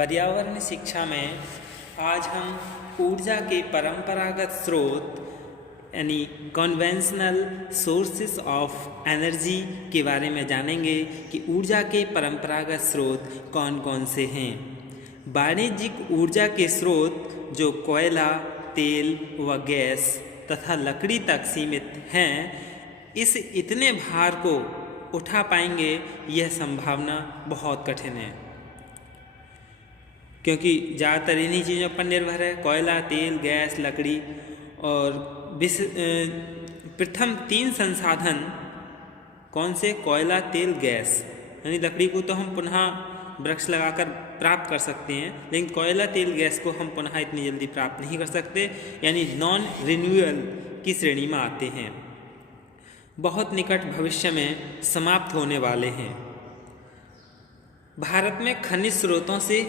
पर्यावरण शिक्षा में आज हम ऊर्जा के परंपरागत स्रोत यानी कन्वेंशनल सोर्सेस ऑफ एनर्जी के बारे में जानेंगे कि ऊर्जा के परंपरागत स्रोत कौन कौन से हैं। वाणिज्यिक ऊर्जा के स्रोत जो कोयला, तेल व गैस तथा लकड़ी तक सीमित हैं, इस इतने भार को उठा पाएंगे यह संभावना बहुत कठिन है, क्योंकि ज़्यादातर इन्हीं चीज़ों पर निर्भर है। कोयला, तेल, गैस, लकड़ी और प्रथम तीन संसाधन कौन से? कोयला, तेल, गैस। यानी लकड़ी को तो हम पुनः वृक्ष लगाकर प्राप्त कर सकते हैं, लेकिन कोयला, तेल, गैस को हम पुनः इतनी जल्दी प्राप्त नहीं कर सकते, यानी नॉन रिन्यूएबल की श्रेणी में आते हैं। बहुत निकट भविष्य में समाप्त होने वाले हैं। भारत में खनिज स्रोतों से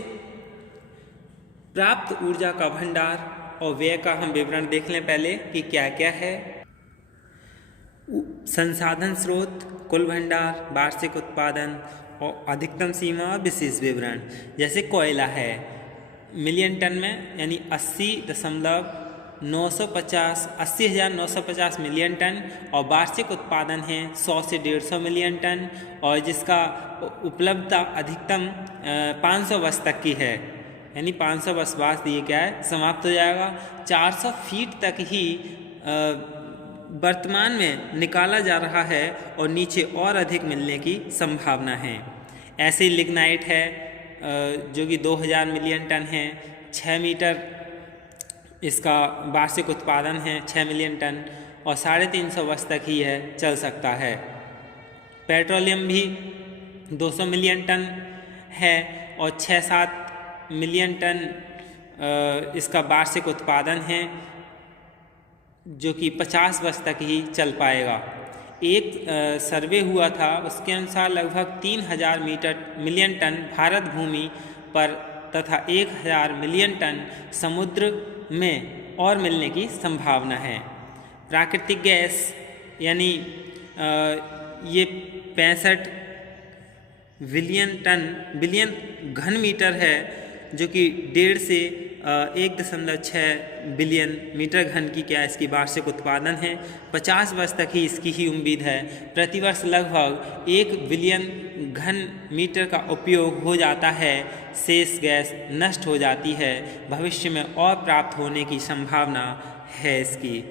प्राप्त ऊर्जा का भंडार और व्यय का हम विवरण देख लें पहले कि क्या क्या है। संसाधन स्रोत, कुल भंडार, वार्षिक उत्पादन और अधिकतम सीमा और विशेष विवरण। जैसे कोयला है मिलियन टन में, यानी 80,950 मिलियन टन, और वार्षिक उत्पादन है 100 से 150 मिलियन टन, और जिसका उपलब्धता अधिकतम 500 वर्ष तक की है, यानी 500 वर्ष बाद ये क्या है, समाप्त हो जाएगा। 400 फीट तक ही वर्तमान में निकाला जा रहा है और नीचे और अधिक मिलने की संभावना है। ऐसे लिग्नाइट है जो कि 2000 मिलियन टन है, 6 मीटर इसका वार्षिक उत्पादन है, 6 मिलियन टन, और 350 वर्ष तक ही यह चल सकता है। पेट्रोलियम भी 200 मिलियन टन है और 6-7 मिलियन टन इसका वार्षिक उत्पादन है, जो कि 50 वर्ष तक ही चल पाएगा। एक सर्वे हुआ था, उसके अनुसार लगभग 3000 मिलियन टन भारत भूमि पर तथा 1000 मिलियन टन समुद्र में और मिलने की संभावना है। प्राकृतिक गैस यानी ये 65 बिलियन घन मीटर है, जो कि 1.5 से 1.6 बिलियन मीटर घन की क्या इसकी वार्षिक उत्पादन है। 50 वर्ष तक ही इसकी ही उम्मीद है। प्रतिवर्ष लगभग 1 बिलियन घन मीटर का उपयोग हो जाता है, शेष गैस नष्ट हो जाती है। भविष्य में और प्राप्त होने की संभावना है इसकी।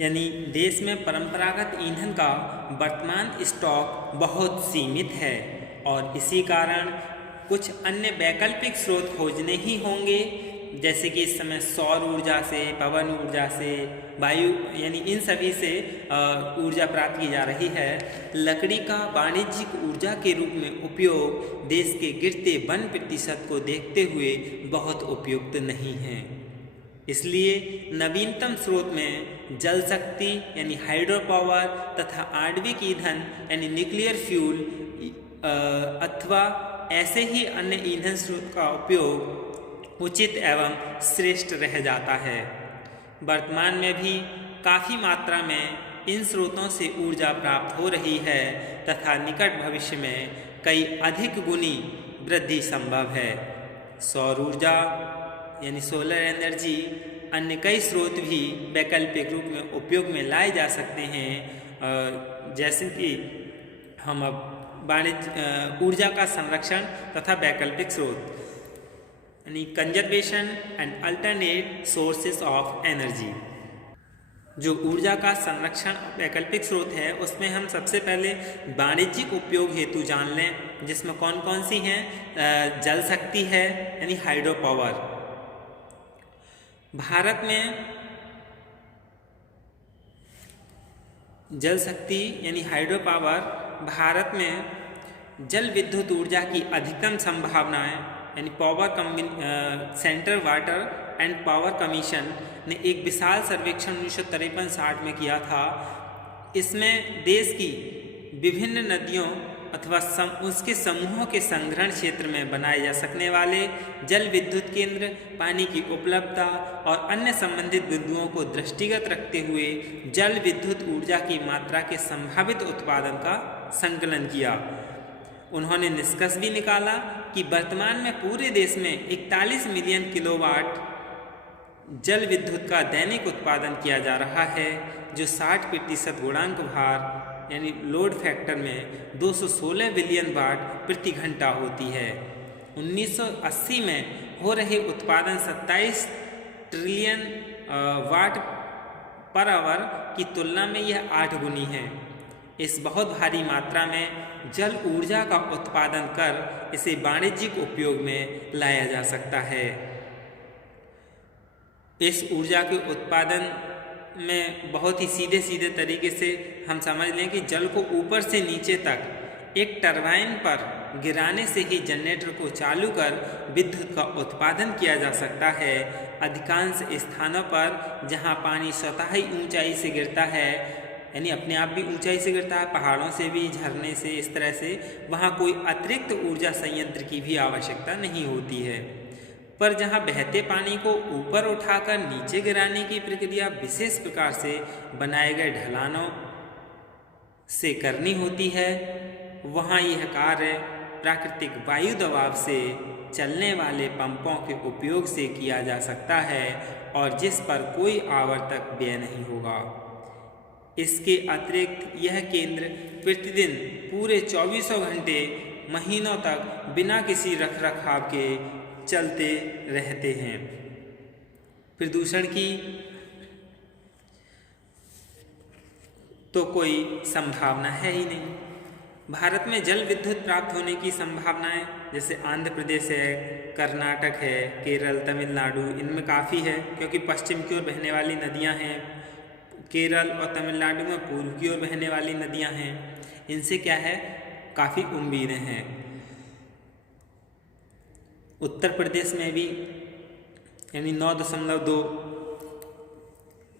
यानी देश में परंपरागत ईंधन का वर्तमान स्टॉक बहुत सीमित है और इसी कारण कुछ अन्य वैकल्पिक स्रोत खोजने ही होंगे, जैसे कि इस समय सौर ऊर्जा से, पवन ऊर्जा से, वायु यानी इन सभी से ऊर्जा प्राप्त की जा रही है। लकड़ी का वाणिज्यिक ऊर्जा के रूप में उपयोग देश के गिरते वन प्रतिशत को देखते हुए बहुत उपयुक्त नहीं है। इसलिए नवीनतम स्रोत में जल शक्ति यानी हाइड्रो पावर तथा आणविक ईंधन यानी न्यूक्लियर फ्यूल अथवा ऐसे ही अन्य ईंधन स्रोत का उपयोग उचित एवं श्रेष्ठ रह जाता है। वर्तमान में भी काफ़ी मात्रा में इन स्रोतों से ऊर्जा प्राप्त हो रही है तथा निकट भविष्य में कई अधिक गुनी वृद्धि संभव है। सौर ऊर्जा यानी सोलर एनर्जी, अन्य कई स्रोत भी वैकल्पिक रूप में उपयोग में लाए जा सकते हैं, जैसे कि हम अब वाणिज्य ऊर्जा का संरक्षण तथा वैकल्पिक स्रोत यानी conservation and alternate sources of energy. जो ऊर्जा का संरक्षण वैकल्पिक स्रोत है, उसमें हम सबसे पहले वाणिज्यिक उपयोग हेतु जान लें, जिसमें कौन कौन सी हैं। जल शक्ति है यानी हाइड्रो पावर। भारत में जल शक्ति यानी हाइड्रो पावर, भारत में जल विद्युत ऊर्जा की अधिकतम संभावनाएं यानी central water and power commission ने एक विशाल सर्वेक्षण 1953-60 में किया था। इसमें देश की विभिन्न नदियों अथवा उसके समूहों के संग्रहण क्षेत्र में बनाए जा सकने वाले जल विद्युत केंद्र, पानी की उपलब्धता और अन्य संबंधित बिंदुओं को दृष्टिगत रखते हुए जल विद्युत ऊर्जा की मात्रा के संभावित उत्पादन का संकलन किया। उन्होंने निष्कर्ष भी निकाला कि वर्तमान में पूरे देश में 41 मिलियन किलोवाट जल विद्युत का दैनिक उत्पादन किया जा रहा है, जो 60% गुणांक भार यानी लोड फैक्टर में 216 बिलियन वाट प्रति घंटा होती है। 1980 में हो रहे उत्पादन 27 ट्रिलियन वाट पर आवर की तुलना में यह 8 गुनी है। इस बहुत भारी मात्रा में जल ऊर्जा का उत्पादन कर इसे वाणिज्यिक उपयोग में लाया जा सकता है। इस ऊर्जा के उत्पादन में बहुत ही सीधे सीधे तरीके से हम समझ लें कि जल को ऊपर से नीचे तक एक टरबाइन पर गिराने से ही जनरेटर को चालू कर विद्युत का उत्पादन किया जा सकता है। अधिकांश स्थानों पर जहां पानी स्वतः ही ऊंचाई से गिरता है, यानी अपने आप भी ऊंचाई से गिरता है, पहाड़ों से भी, झरने से, इस तरह से, वहां कोई अतिरिक्त ऊर्जा संयंत्र की भी आवश्यकता नहीं होती है। पर जहां बहते पानी को ऊपर उठाकर नीचे गिराने की प्रक्रिया विशेष प्रकार से बनाए गए ढलानों से करनी होती है, वहां यह कार्य प्राकृतिक वायु दबाव से चलने वाले पंपों के उपयोग से किया जा सकता है और जिस पर कोई आवर्तक व्यय नहीं होगा। इसके अतिरिक्त यह केंद्र प्रतिदिन पूरे 24 घंटे महीनों तक बिना किसी रखरखाव के चलते रहते हैं। प्रदूषण की तो कोई संभावना है ही नहीं। भारत में जल विद्युत प्राप्त होने की संभावनाएं जैसे आंध्र प्रदेश है, कर्नाटक है, केरल, तमिलनाडु, इनमें काफ़ी है, क्योंकि पश्चिम की ओर बहने वाली नदियां हैं। केरल और तमिलनाडु में पूर्व की ओर बहने वाली नदियां हैं। इनसे क्या है, काफ़ी उम्मीदें हैं। उत्तर प्रदेश में भी यानी 9.2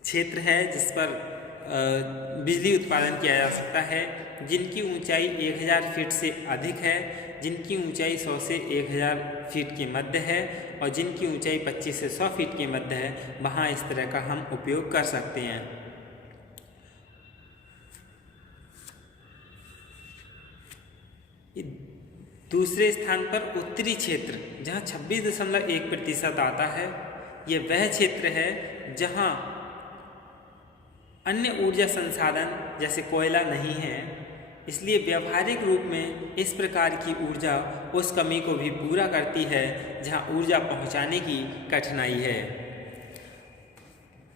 क्षेत्र है जिस पर बिजली उत्पादन किया जा सकता है, जिनकी ऊंचाई 1000 फीट से अधिक है, जिनकी ऊंचाई 100 से 1000 फीट के मध्य है और जिनकी ऊंचाई 25 से 100 फीट के मध्य है, वहाँ इस तरह का हम उपयोग कर सकते हैं। दूसरे स्थान पर उत्तरी क्षेत्र, जहाँ 26.1% आता है। ये वह क्षेत्र है जहाँ अन्य ऊर्जा संसाधन जैसे कोयला नहीं है, इसलिए व्यावहारिक रूप में इस प्रकार की ऊर्जा उस कमी को भी पूरा करती है जहाँ ऊर्जा पहुँचाने की कठिनाई है।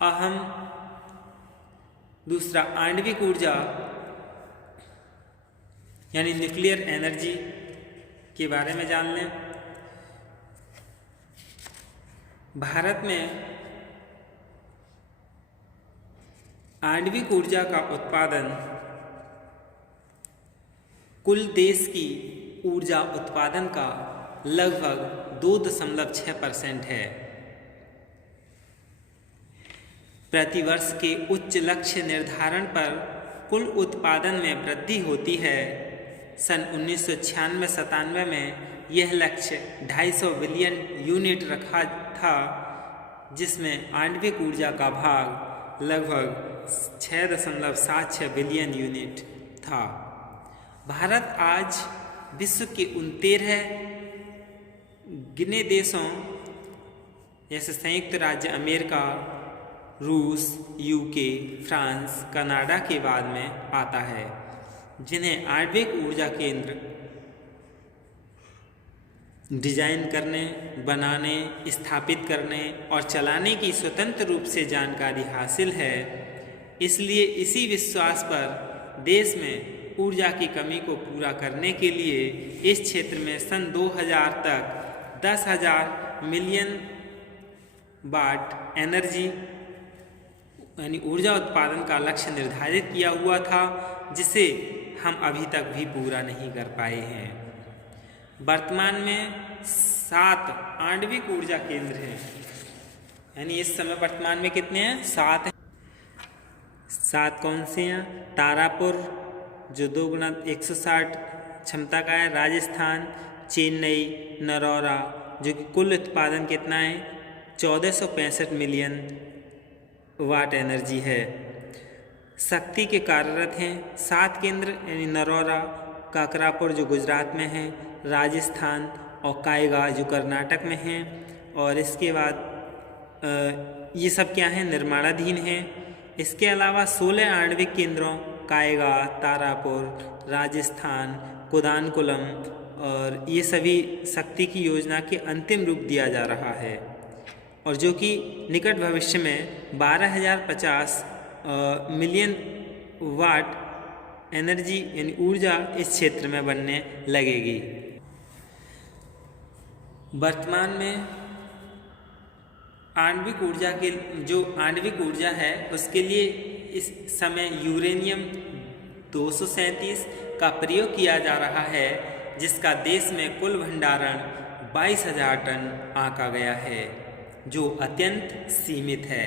अहम दूसरा आणविक ऊर्जा यानी न्यूक्लियर एनर्जी के बारे में जान लें। भारत में आणविक ऊर्जा का उत्पादन कुल देश की ऊर्जा उत्पादन का लगभग 2.6% है। प्रतिवर्ष के उच्च लक्ष्य निर्धारण पर कुल उत्पादन में वृद्धि होती है। सन 1996-97 में यह लक्ष्य 250 बिलियन यूनिट रखा था, जिसमें आणविक ऊर्जा का भाग लगभग 6.76 बिलियन यूनिट था। भारत आज विश्व के 13 गिने देशों जैसे संयुक्त राज्य अमेरिका, रूस, यूके, फ्रांस, कनाडा के बाद में आता है, जिन्हें आणविक ऊर्जा केंद्र डिजाइन करने, बनाने, स्थापित करने और चलाने की स्वतंत्र रूप से जानकारी हासिल है। इसलिए इसी विश्वास पर देश में ऊर्जा की कमी को पूरा करने के लिए इस क्षेत्र में सन 2000 तक 10,000 मिलियन वाट एनर्जी यानी ऊर्जा उत्पादन का लक्ष्य निर्धारित किया हुआ था, जिसे हम अभी तक भी पूरा नहीं कर पाए हैं। वर्तमान में 7 आणविक ऊर्जा केंद्र हैं, यानी इस समय वर्तमान में कितने हैं? 7 हैं। 7 कौन से हैं? तारापुर जो 2 गुना 160 क्षमता का है, राजस्थान, चेन्नई, नरौरा जो कि कुल उत्पादन कितना है? 1465 मिलियन वाट एनर्जी है। शक्ति के कार्यरत हैं 7 केंद्र यानी नरौरा काकरापुर जो गुजरात में है, राजस्थान और कायगा जो कर्नाटक में है। और इसके बाद ये सब क्या है, निर्माणाधीन है। इसके अलावा 16 आणविक केंद्रों कायगा, तारापुर, राजस्थान, कुदानकुलम और ये सभी शक्ति की योजना के अंतिम रूप दिया जा रहा है, और जो कि निकट भविष्य में 12,050 मिलियन वाट एनर्जी यानी ऊर्जा इस क्षेत्र में बनने लगेगी। वर्तमान में आणविक ऊर्जा है उसके लिए इस समय यूरेनियम 237 का प्रयोग किया जा रहा है, जिसका देश में कुल भंडारण 22,000 टन आंका गया है, जो अत्यंत सीमित है।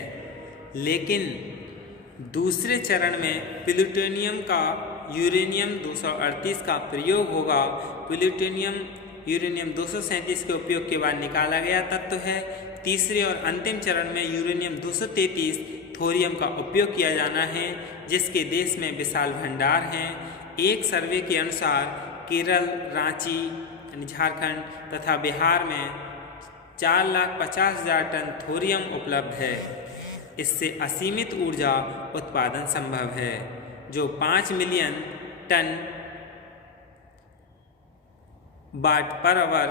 लेकिन दूसरे चरण में प्लूटोनियम का यूरेनियम 238 का प्रयोग होगा। प्लूटोनियम यूरेनियम 237 के उपयोग के बाद निकाला गया तत्व है। तीसरे और अंतिम चरण में यूरेनियम 233 थोरियम का उपयोग किया जाना है, जिसके देश में विशाल भंडार हैं। एक सर्वे के अनुसार केरल, रांची यानी झारखंड तथा बिहार में 4,50,000 टन थोरियम उपलब्ध है। इससे असीमित ऊर्जा उत्पादन संभव है, जो 5 मिलियन टन वाट पर आवर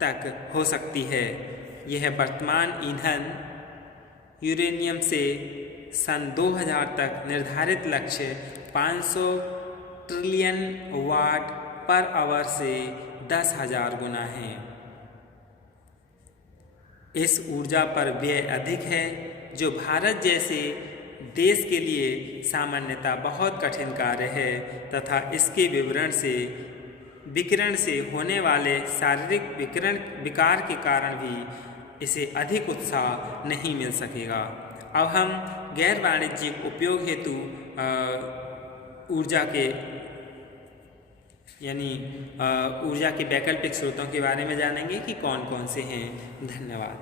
तक हो सकती है। यह वर्तमान ईंधन यूरेनियम से सन 2000 तक निर्धारित लक्ष्य 500 ट्रिलियन वाट पर आवर से 10,000 गुना है। इस ऊर्जा पर व्यय अधिक है, जो भारत जैसे देश के लिए सामान्यतः बहुत कठिन कार्य है तथा इसके विकिरण से होने वाले शारीरिक विकार के कारण भी इसे अधिक उत्साह नहीं मिल सकेगा। अब हम गैर वाणिज्यिक उपयोग हेतु ऊर्जा के वैकल्पिक स्रोतों के बारे में जानेंगे कि कौन कौन से हैं। धन्यवाद।